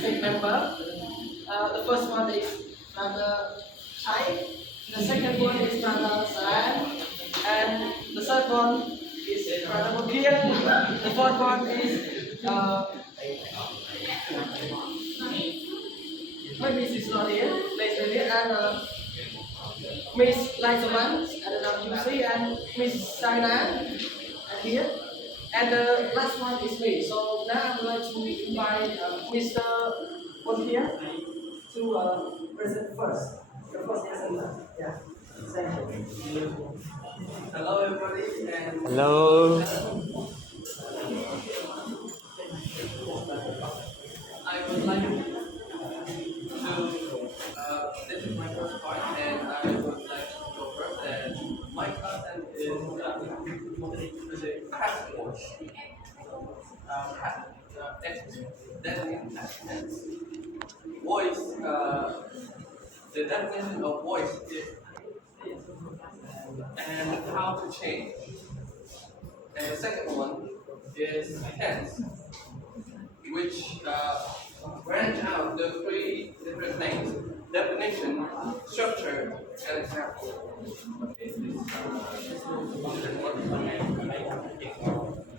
same member. The first one is Brother Chai, the second one is Brother Saran, and the third one is Brother Mukian, the fourth one is my Miss is not here, Miss is here, and Miss Lizaman, I don't know if you see, and Miss Saina, and here. And the last one is me. So now I would like to invite Mr. Bonkia to present first. The first presenter. Yeah. Thank you. Hello everybody and Hello. I would like to this is my first part and I would like to go first that my content is a past voice. That means past tense. Voice, the definition of voice is and how to change. And the second one is tense, which branch out the three different things: definition, structure, and example.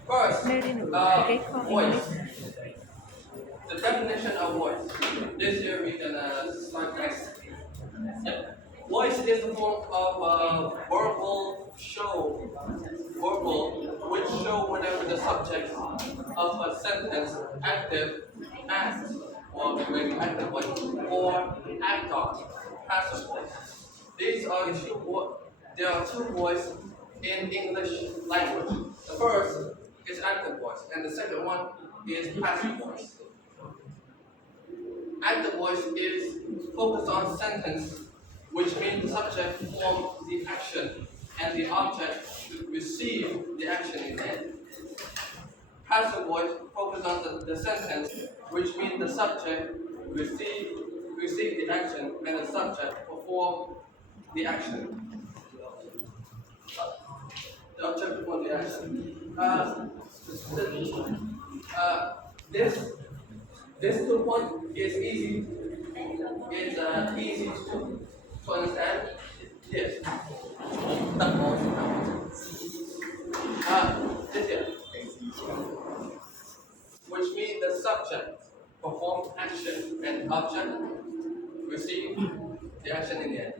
First, voice. The definition of voice. This year we're gonna start next. Yep. Voice is a form of verbal, which show whenever the subject of a sentence active, act, or maybe active voice, or act on, passive voice. There are two voices in English language. The first is active voice, and the second one is passive voice. Active voice is focused on sentence, which means the subject forms the action and the object receive the action in the end. Passive voice focuses on the sentence, which means the subject receive the action and the subject perform the action. The object perform the action. This 2 point is easy. It's easy to understand. Yes. This here. Which means the subject performs action and object receive the action in the end.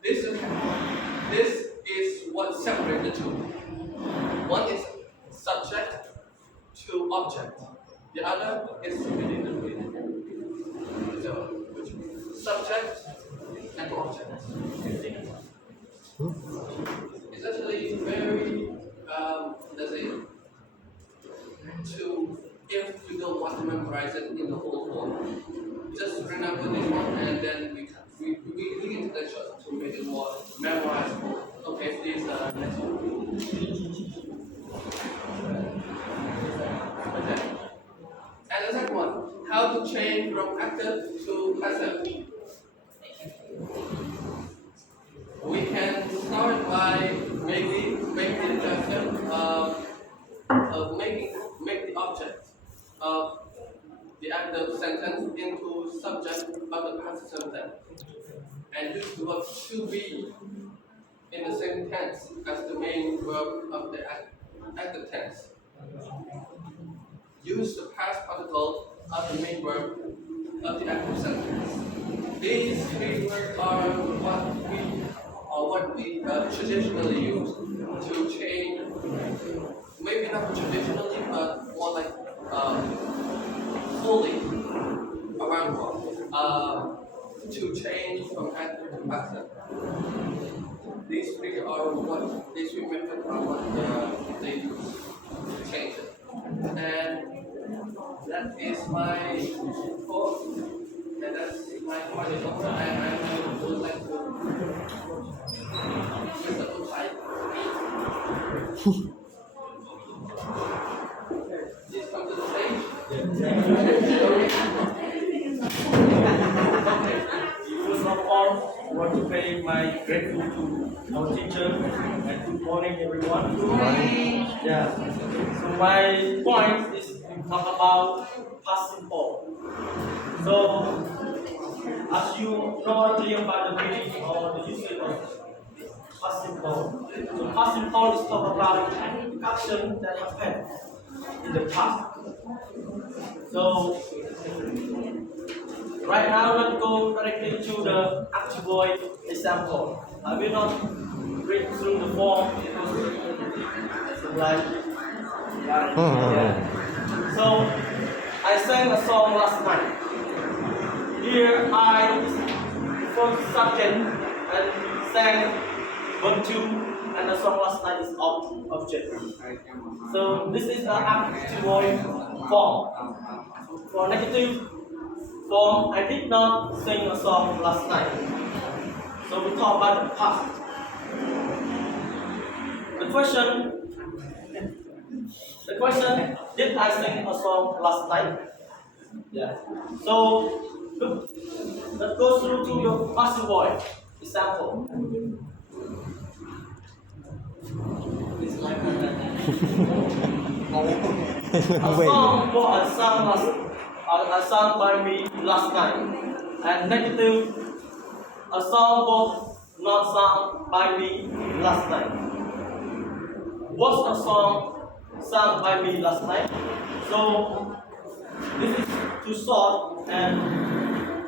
This is what separates the two. One is subject to object. The other is within the brain. So, which means subject and object. It's actually very, let's say, if you don't want to memorize it in the whole form, just remember this one and then we get to the shot to make it more memorizable. Okay, please, next one. Okay. And the second one, how to change from active to passive. We can start by making the introduction of make the object of the active sentence into subject of the passive sentence, and use the verb to be in the same tense as the main verb of the active tense. Use the past particle of the main verb of the active sentence. These three words are what we traditionally use to change, maybe not traditionally, but more like fully around to change from active to passive. These three methods are what they use to change it. And that is my quote, and that's my part is over, and I would like to Mr. Utai. Please come to the stage. First of all, I want to pay my gratitude to our teacher and good morning everyone. Good morning. Yeah. So my point is talk about past simple. So, as you know already about the meaning or the usage of past simple. So, past simple is talk about action that happened in the past. So, right now, let's go directly to the active voice example. I will not read through the form because like yeah. So I sang a song last night. Here I first subject and sang verb two, and the song last night is object. So this is an active voice form. For negative form, I did not sing a song last night. So we talk about the past. The question, did I sing a song last night? Yeah. So let's go through to your passive voice example. A song was sung by me last night, and negative, a song was not sung by me last night. Was a song sung by me last night? So this is too short, and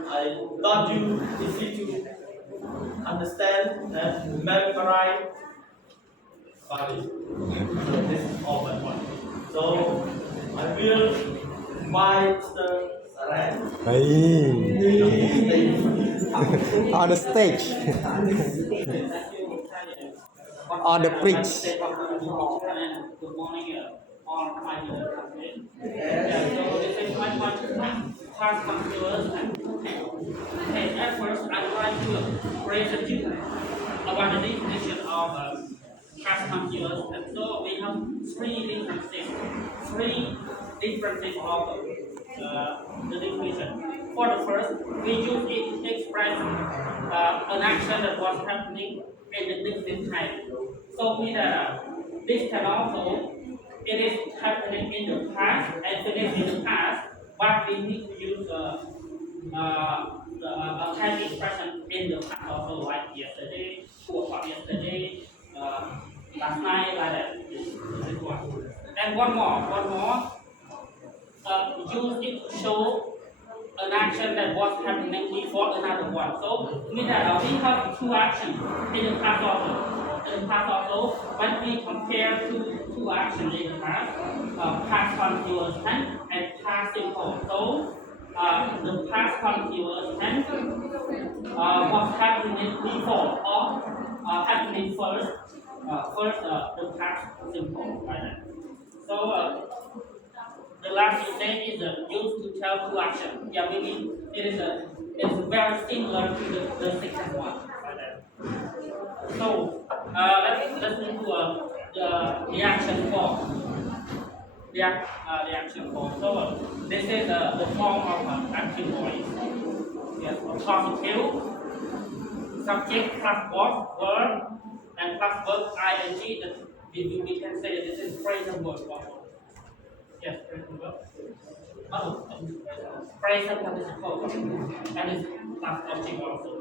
I thought you easy to understand and memorize. So this is all my point. So I will invite Mr. Saran. On the stage. On the bridge. Good morning, all my country. So this is my past continuous. Okay, at first I would like to present you about the definition of past continuous. And so we have three differences of the definition. For the first, we use it to express an action that was happening in the distant time. So mean that this can also, it is happening in the past and finished in the past, but we need to use a time expression in the past also, like yesterday, 2 o'clock yesterday, last night, like that. This is one. And one more. Use it to show an action that was happening before another one. So mean that we have two actions in the past also. When we compare two actions in the past continuous tense and past simple. So the past continuous tense was happening before or happening first. The past simple, like that. So the last sentence is used to tell two actions. Yeah, maybe it's very similar to the second one. Like that. So let's move to the action form. The action form. So this is the form of active voice. Yes, positive subject plus verb and plus verb ing. That we can say this is present word also. Yes, present verb. Present participle and it's plus object also.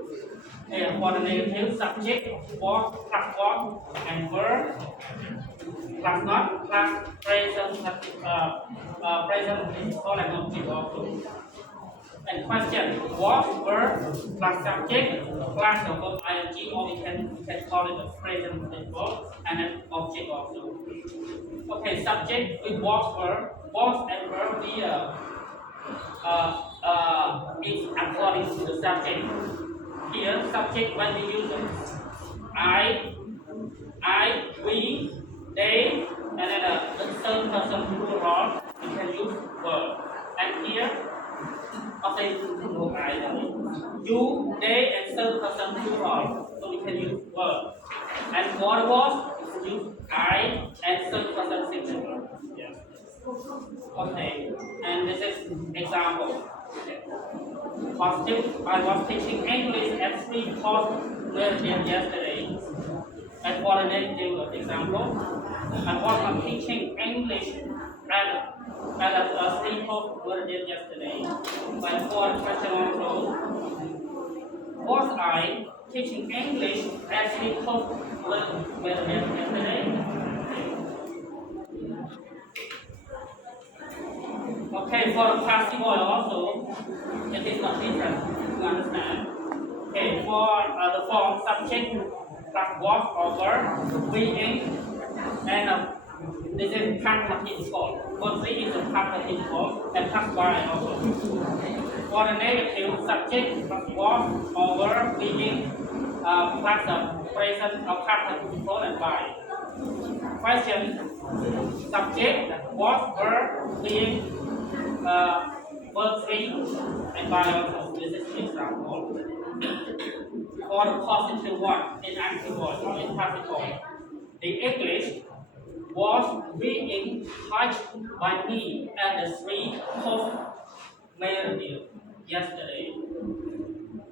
And for the negative, subject, was plus verb and verb plus not plus present participle and object also. And question, was verb plus subject plus the verb ing, or we can call it a present participle and an object also. Okay, subject with was verb, was and verb is according to the subject. Here, subject when we use I, we, they, and then the third person plural, we can use verb. And here, okay, you, they, and third person plural, so we can use verb. And what was, we use I and third person singular. Yes. Okay, and this is example. Okay. Positive, I was teaching English at 3 p.m. yesterday. And for the negative example, I was teaching English at and 3 posts were did yesterday. My 4th question also. Was I teaching English at 3 posts were did yesterday? Okay, for the passive voice also, it is not different to understand. Okay, for the form subject plus was over, being, and this is past participle. For 3 is a past participle and past by also. For the negative, subject plus was over, being, plus the present of past participle and by. Question: subject was verb being verb 3 and by also. This is example. For the positive one in active voice or in passive voice, the English was being touched by me at the 3 post meal yesterday.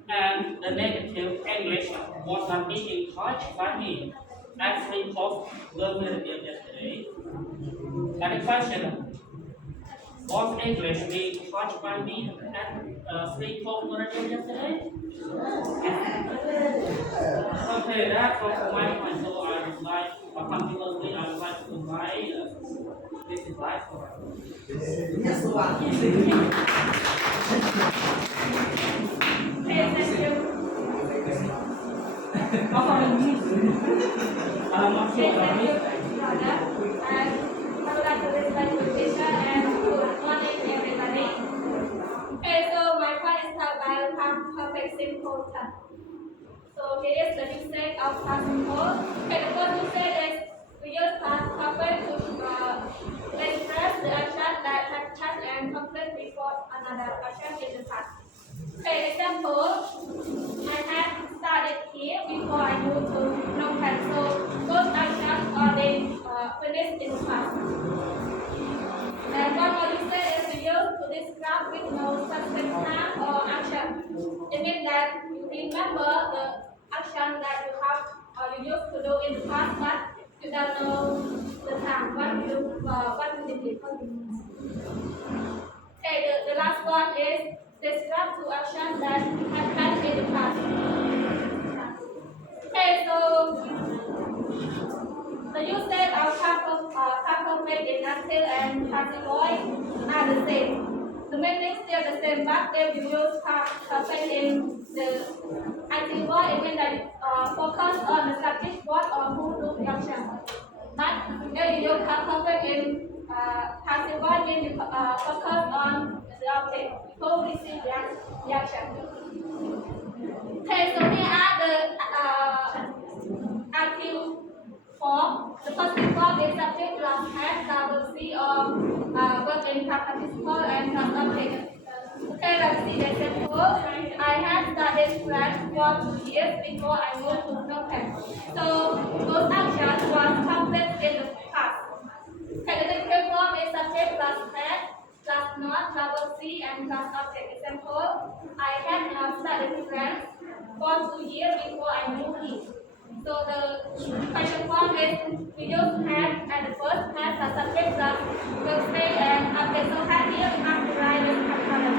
And the negative English was not being touched by me at 3 post meal yesterday. And the question: was English being touched by me at 3 post meal yesterday? Okay, that's all for my point. So I would like, continuously, I would like to invite this advice for Okay, so my point is about perfect simple tense. So here is the usage of past simple. Okay, the first usage is we use past perfect to express the action that has passed and completed before another action in the past. Okay, example, I had started here before I moved to Phnom Penh. So both actions are then finished in the past. And one more usage is we use to describe with no specific time or action. It means that you remember the action that you have or you used to do in the past, but you don't know the time what you did. Okay, the last one is describe two actions that happened in the past. Okay, so the usage of perfect in active and passive voice are the same. The meaning is still the same, but if you use perfect in the active voice, it means that you focus on the subject, what or who do the action. But if you use perfect in passive voice, it means you focus on the object, who receives the action. Okay, so here are the active form. The positive form is subject plus has, double C or verb in past participle and plus object. Okay, let's see the example. I had studied French for 2 years before I moved to Phnom Penh. So those actions was completed in the past. Okay, the negative form is subject plus has, plus not, double C and plus object. Example, I had studied French for 2 years before I moved here. So the question form is we use had and the first had the subject plus verb say and object. So had here we have to write the capital.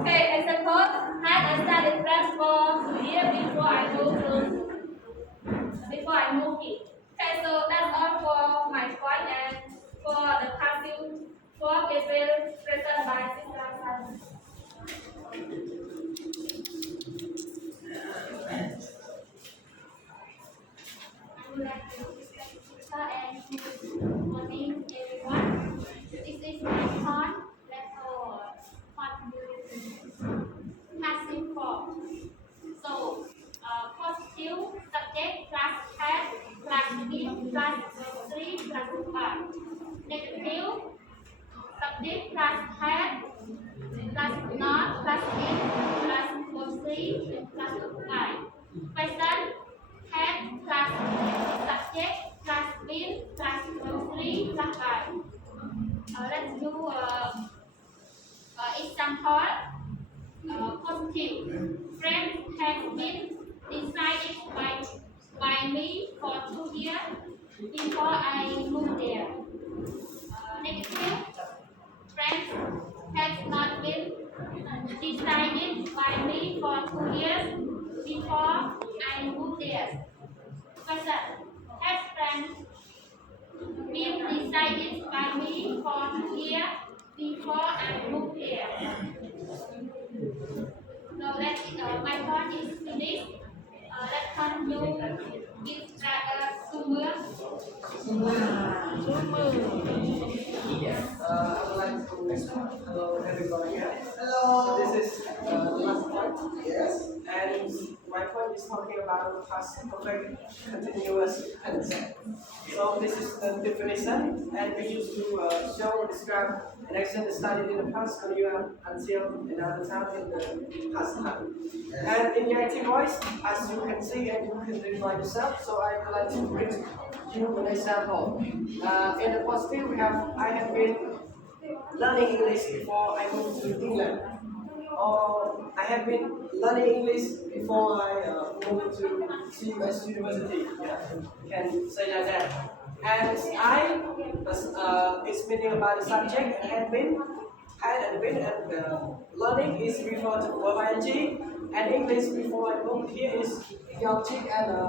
Okay, example, had I studied French for 2 years before I moved here. Okay, so that's all for my point, and for the passive form it will present by Sister Simon. I would like to start and good morning everyone. This is my turn. Let's go passive form. So positive subject plus has plus been plus verb 3 plus are. Negative subject plus has plus not plus been plus verb 3 plus are. Question had plus subject plus been plus verb 3 plus are. Let's do example. Positive. Friends have been decided by me for 2 years before I moved there. Negative. has not been decided by me for 2 years before I moved there. Question. Has France been decided by me for 2 years before I moved here? So that my point is finished. Let's continue with Summer. I would like to explain. Hello, everybody. Hello. So this is the last point. Yes. And my point is talking about past perfect continuous tense. So this is the definition, and we used to show, describe an action studied in the past continuous until another time in the past time. And in the active voice, as you can see and you can read by yourself. So I would like to bring you an example. In the positive, I have been learning English before I moved to England. Or I have been learning English before I moved to CUS University. Yeah, you can say like that. And it's meaning about the subject, and had been, and learning is referred to verb ing, and English before I moved here is the object and the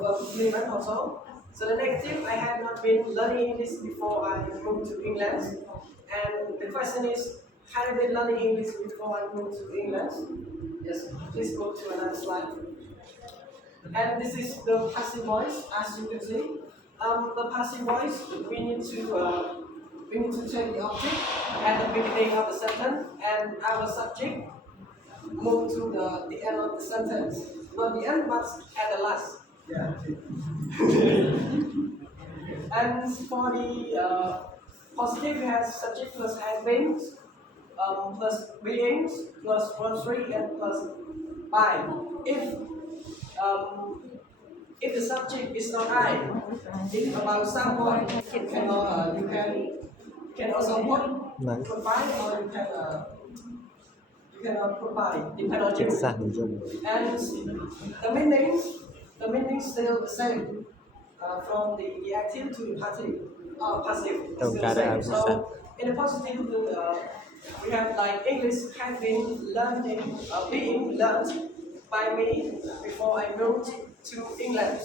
verb complement also. So the negative, I had not been learning English before I moved to England. And the question is, had I been learning English before I moved to England? Yes, please go to another slide. And this is the passive voice, as you can see. The passive voice, we need to take the object at the beginning of the sentence, and our subject move to the end of the sentence. Not the end, but at the last. Yeah. And for the positive, we have subject plus had been, plus beings, plus verb 3, and plus by. If the subject is not I, it's about someone, you can also put by, or you cannot put by, depend on you. And the meanings still the same, from the active to the passive. Still the same. So in the positive, we have like English has been being learned by me before I moved to England.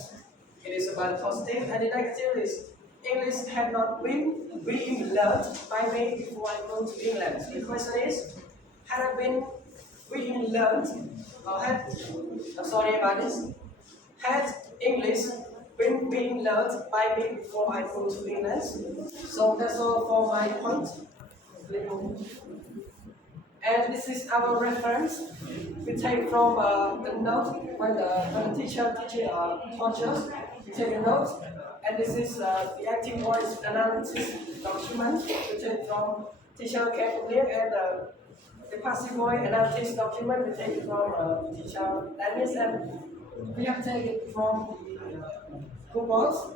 It is about positive, and the negative is English had not been being learned by me before I moved to England. The question is, had I been being learned, or I'm sorry about this, had English been being learned by me before I moved to England? So that's all for my point. And this is our reference. We take from the note when the teacher taught us. We take a note, and this is the active voice analysis document. We take from teacher Ken Liang, and the passive voice analysis document. We take it from teacher Dennis, and we have taken it from the Google.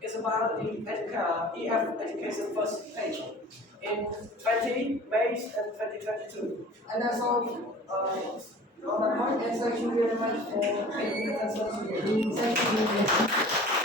It's about the EF education first page in 20 May and 2022. And that's all on my point, and thank you very much for paying attention to me. Thank you.